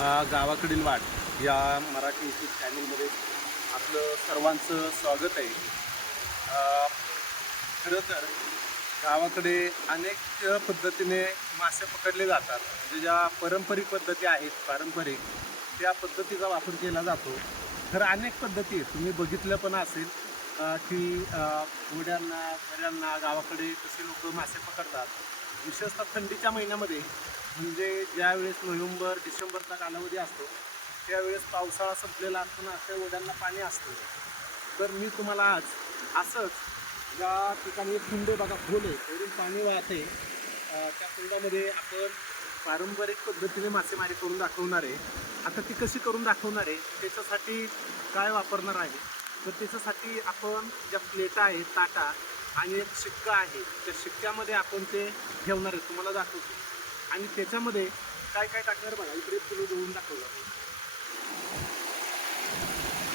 गावाकडील वाट या मराठी युट्यूब चॅनलमध्ये आपलं सर्वांचं स्वागत आहे. खरं तर गावाकडे अनेक पद्धतीने मासे पकडले जातात. म्हणजे ज्या पारंपरिक पद्धती आहेत पारंपरिक त्या पद्धतीचा वापर केला जातो. तर अनेक पद्धती आहेत. तुम्ही बघितलं पण असेल की अ, उड्यांना गावाकडे कसे लोक मासे पकडतात. विशेषतः थंडीच्या महिन्यामध्ये म्हणजे ज्यावेळेस नोव्हेंबर डिसेंबरचा कालावधी असतो त्यावेळेस पावसाळा संपलेला असताना त्या ओढ्यांना पाणी असतं. तर मी तुम्हाला आज असंच ज्या ठिकाणी कुंड बघा खोल आहे. वरून पाणी वाहते. त्या कुंडामध्ये आपण पारंपरिक पद्धतीने मासेमारी करून दाखवणार आहे. आता ती कशी करून दाखवणार आहे? त्याच्यासाठी काय वापरणार आहे? तर त्याच्यासाठी आपण ज्या प्लेटा आहेत ताटा आणि एक शिक्का आहे. त्या शिक्क्यामध्ये आपण ते ठेवणार आहे. तुम्हाला दाखवतो. आणि त्याच्यामध्ये काय काय टाकणार बघा इकडे फुलं धुवून दाखवलं.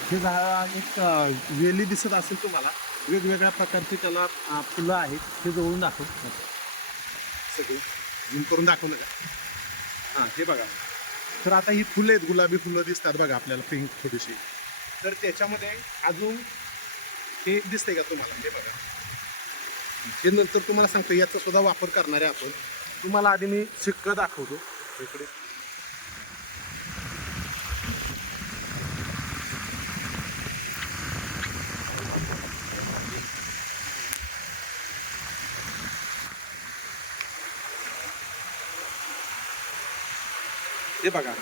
हे झाड एक वेली दिसत असेल तुम्हाला वेगवेगळ्या प्रकारची त्याला फुलं आहेत ते जवळून दाखवू. सगळी. झूम करून दाखवलं का हां हे बघा. तर आता ही फुलं आहेत गुलाबी फुलं दिसतात बघा आपल्याला पिंक थोडीशी. तर त्याच्यामध्ये अजून हे दिसतंय का तुम्हाला? हे बघा. हे नंतर तुम्हाला सांगतो याचा सुद्धा वापर करणार आहे आपण. तुम्हाला आधी मी शिक्क दाखवतो. इकडे. हे बघा.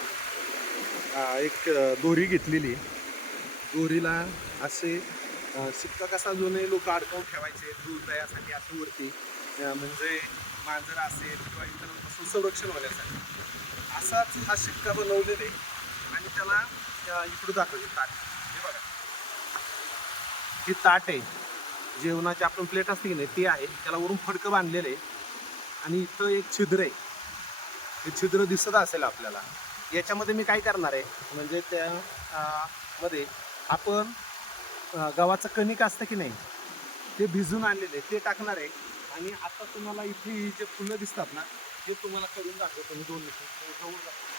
एक दोरी घेतलेली दोरीला असे शिक्का कसा जुने लोक अडकवून ठेवायचे दूध दयासाठी असं वरती म्हणजे मांजर असेल किंवा इतरांपासून संरक्षण होण्यासाठी. असाच हा शिक्का बनवलेला आहे आणि त्याला अ, इकडं दाखवले ताट. हे बघा. हे ताट आहे. जेवणाची आपण प्लेट असते की नाही ते आहे. त्याला वरून फडकं बांधलेलं आहे. आणि इथं एक छिद्र आहे. हे छिद्र दिसत असेल आपल्याला. याच्यामध्ये मी काय करणार आहे म्हणजे त्या मध्ये आपण गव्हाचं कणिक असतं की नाही ते भिजून आणलेले ते टाकणार आहे. आणि आता तुम्हाला इथे ही जे फुलं दिसतात ना ते तुम्हाला करून दाखवतो मी दोन मिनिट. हो, जवळ दाखवतो.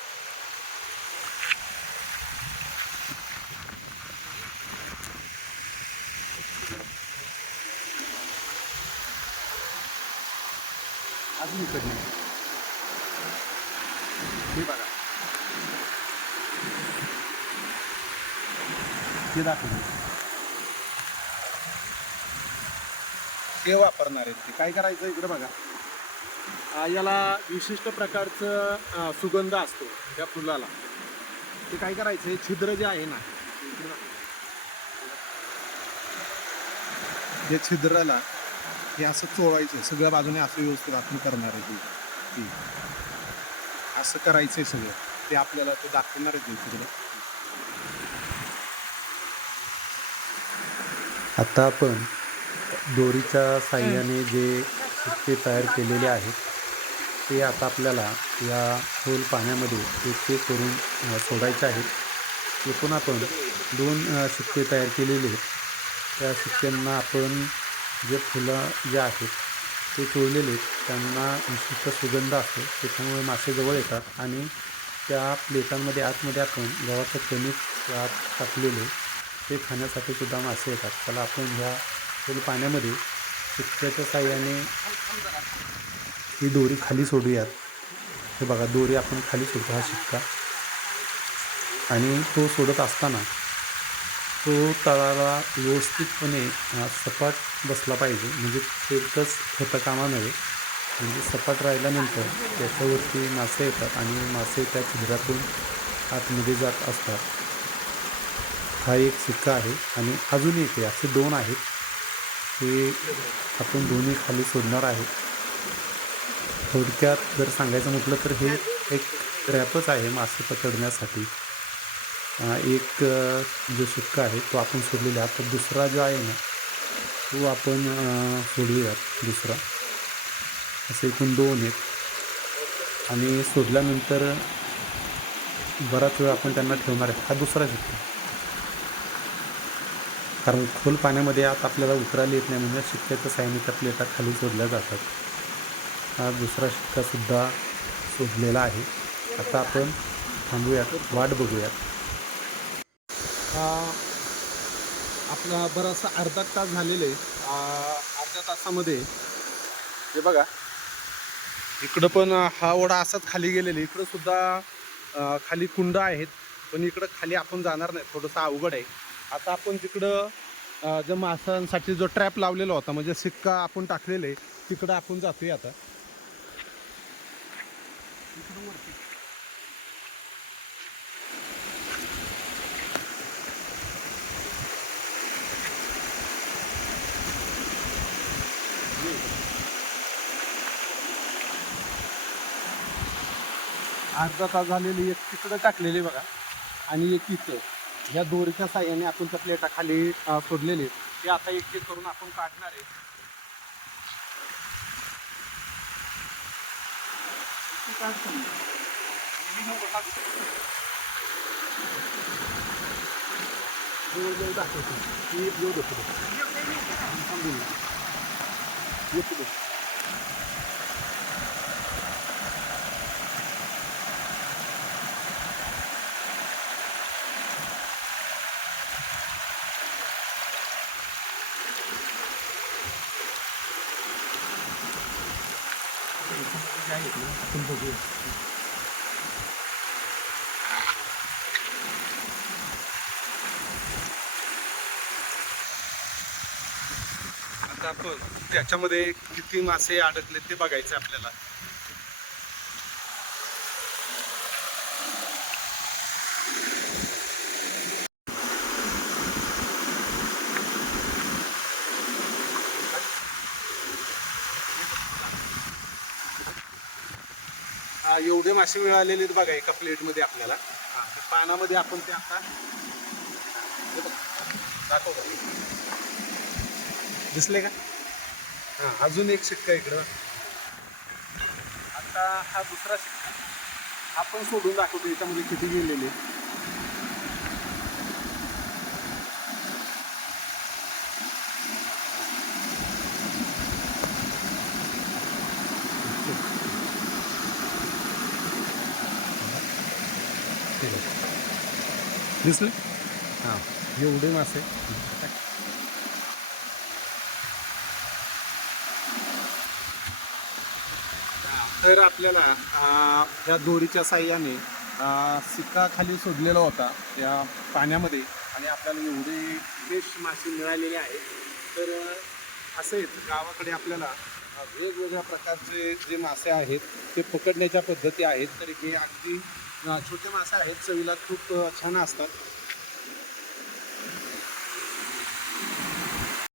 अजून इकडनं. हे बघा. हे दाखवतो. ते वापरणार आहेत ते? काय करायचं इकडे बघा. आ, याला विशिष्ट प्रकारचं सुगंध असतो या फुलाला. ते काय करायचं हे छिद्र जे आहे ना. या छिद्राला हे असं चोळायचं सगळ्या बाजूने असं व्यवस्थित आपण करणार आहे ते. ते. असं करायचं आहे सगळं. ते आपल्याला ते दाखवणार आहे तिकडे. आता आपण दोरीच्या साह्याने जे शिक्के तयार केलेले आहेत ते आता आपल्याला या खोल पाण्यामध्ये एक एक करून सोडायचे आहेत. एकूण आपण दोन शिक्के तयार केलेले आहेत. त्या शिक्क्यांना आपण जे फुलं जे आहेत ते चोळलेले आहेत. त्यांना विशिष्ट सुगंध असतो. त्याच्यामुळे मासे जवळ येतात आणि त्या प्लेटांमध्ये आतमध्ये आपण गव्हाचं कणिक आत टाकलेले ते खाण्यासाठी सुद्धा मासे येतात. त्याला आपण ह्या खोल पाण्यामध्ये शिक्क्याच्या साह्याने ही दोरी खाली सोडूयात. हे बघा दोरी आपण खाली सोडतो हा शिक्का आणि तो सोडत असताना तो तळाला व्यवस्थितपणे सपाट बसला पाहिजे. म्हणजे तेलकच होता कामा नये म्हणजे सपाट राहिल्यानंतर त्याच्यावरती मासे येतात आणि मासे त्या छिद्रातून आतमध्ये जात असतात. हा एक सिक्का आहे. आणि अजून एक आहे असे दोन आहेत. हे आपण दोन्ही खाली सोडणार आहे. थोडक्यात जर सांगायचं म्हटलं तर हे एक रॅपच आहे मासे पकडण्यासाठी. एक जो शिक्का आहे तो आपण सोडलेला आहे. तर दुसरा जो आहे ना तो आपण सोडूयात दुसरा. असे एकूण दोन आहेत. आणि सोडल्यानंतर बराच वेळ आपण त्यांना ठेवणार आहे. हा दुसरा शिक्का कारण खोल पाण्यामध्ये आत आपल्याला उतरायला येत नाही म्हणजे शिक्क्याच्या साह्याने त्या प्लेटा खाली सोडल्या जातात. हा दुसरा शिक्कासुद्धा सोडलेला आहे. आता आपण थांबूयात वाट बघूयात. आपला बराचसा अर्धा तास झालेला आहे. अर्ध्या तासामध्ये. हे बघा. इकडं पण हा ओढा असाच खाली गेलेला आहे. इकडं सुद्धा खाली कुंड आहेत. पण इकडं खाली आपण जाणार नाही. थोडंसं अवघड आहे. आता आपण तिकडं जे माशांसाठी जो ट्रॅप लावलेला होता म्हणजे सिक्का आपण टाकलेला आहे तिकडं आपण जातोय आता. अर्धा तास झालेली एक तिकडं टाकलेली बघा आणि एक इथं. या दोरीच्या साह्याने आपण त्या प्लेटा खाली सोडलेले आहेत. ते आता एक एक करून आपण काढणार आहे. दाखवतो आपण बघूया आता आपण त्याच्यामध्ये किती मासे अडकले ते बघायचे आपल्याला. एवढे मासे मिळालेले आहेत बघा एका प्लेटमध्ये आपल्याला. पानामध्ये आपण ते आता हे दिसले का? हा अजून एक शिक्का इकडं. आता हा दुसरा शिक्का. आपण सोडून दाखवतो याच्यामध्ये किती गेलेले. दिसले? हां एवढे मासे. तर आपल्याला या दोरीच्या साह्याने आ, सिक्का खाली सोडलेला होता या पाण्यामध्ये. आणि आपल्याला एवढे फ्रेश मासे मिळालेले आहेत. तर असे गावाकडे आपल्याला वेगवेगळ्या प्रकारचे जे मासे आहेत ते पकडण्याच्या पद्धती आहेत. तर हे अगदी छोटे मासे आहेत चवीला खूप छान असतात.